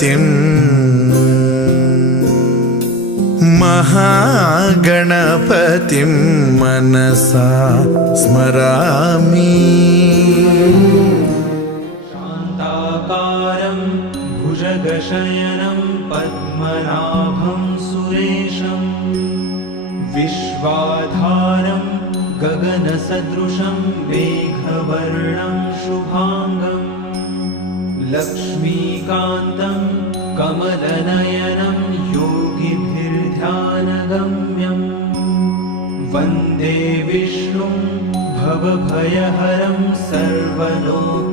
गणपतिं महागणपतिं मनसा स्मरामि। शान्ताकारं भुजगशयनं पद्मनाभं सुरेशं विश्वाधारं गगनसदृशं मेघवर्णं शुभांगं लक्ष्मीकान्तं कमलनयनं योगिभिर्ध्यानगम्यं वन्दे विष्णुं भवभयहरं सर्वलोकैकनाथम्।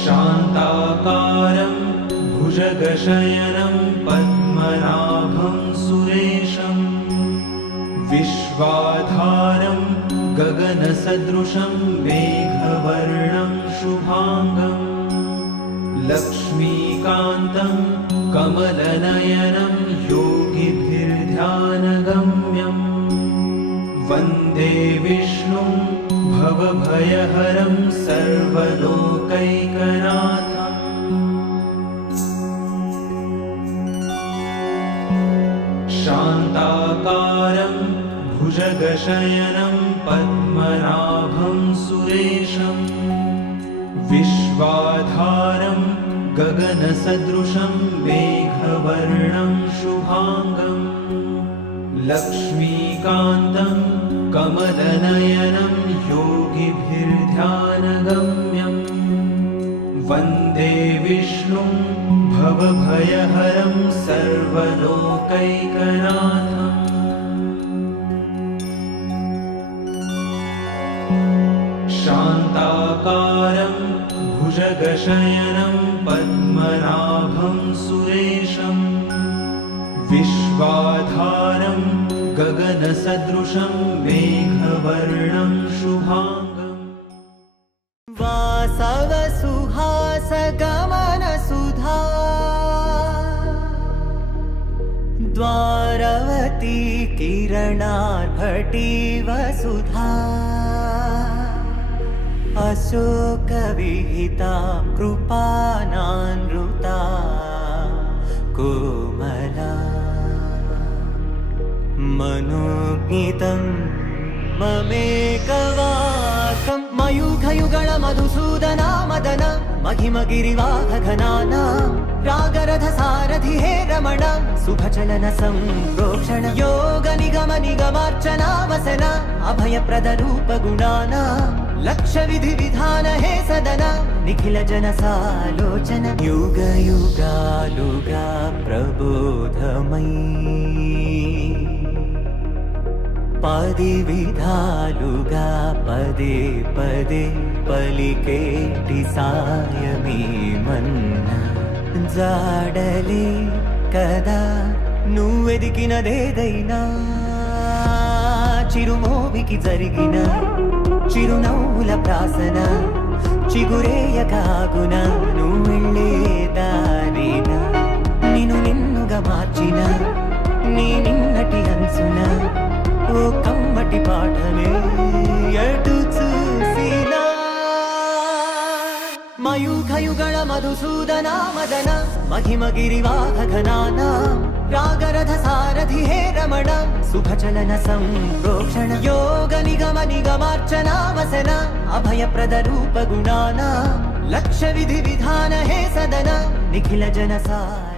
शान्ताकारं भुजगशयनं पद्मनाभं सुरेशं विश्वाधारं गगनसदृशं मेघवर्णं शुभांगं लक्ष्मीकान्तं कमलनयनं योगिभिर्ध्यानगम्यं वन्दे विष्णुं भवभयहरं सर्वलोकैकनाथम्। शान्ताकारं भुजगशयनं पद्मनाभं सुरेशं विश्वाधारं गगनसदृशं मेघवर्णं शुभांगं लक्ष्मीकान्तं कमलनयनं योगिभिर्ध्यानगम्यं वन्दे विष्णुं भवभयहरं सर्वलोकैकनाथम्। शान्ताकारं भुजगशयनं पद्मनाभं सुरेशं विश्वाधारं गगनसदृशं मेघवर्णं शुभांगं वासवसुहासगमनसुधा द्वारवती किरणार्भटीवसुधा अशोकविहिता कृपानानृता कोमला मनोज्ञितं ममेकवाकं मयूखयुगल मधुसूदना मदन महिमगिरिवाहघनाना रागरथसारथि हे रमण शुभचलन संप्रोक्षण योगनिगम निगमार्चना वसन अभयप्रदरूप गुणाना लक्षविधि विधान हे सदन निखिल जनसालोचन युग युगालुगा प्रबोधमयी पदि विधालुगा पदे पदे पलिकेटि सायमे मन्ना जाडले कदा నువ్వెదికినదేదైనా చిరుమోవికి జరిగిన చిరునవ్వుల ప్రాసన చిగురేయకాగున నువ్వెళ్ళే దారిన నిన్ను నిన్నుగా మార్చిన నీ నిన్నటి అంచున ఓ కమ్మటి పాఠమే ఎటు చూసినా మయూఖయుగళ మధుసూదన మదన महिमगिरिवाहघनाना रागरथसारथि हे रमण शुभचलन संप्रोक्षण योगनिगम निगमार्चना वसन अभयप्रदरूप गुणाना लक्षविधि विधान हे सदन निखिल जनसार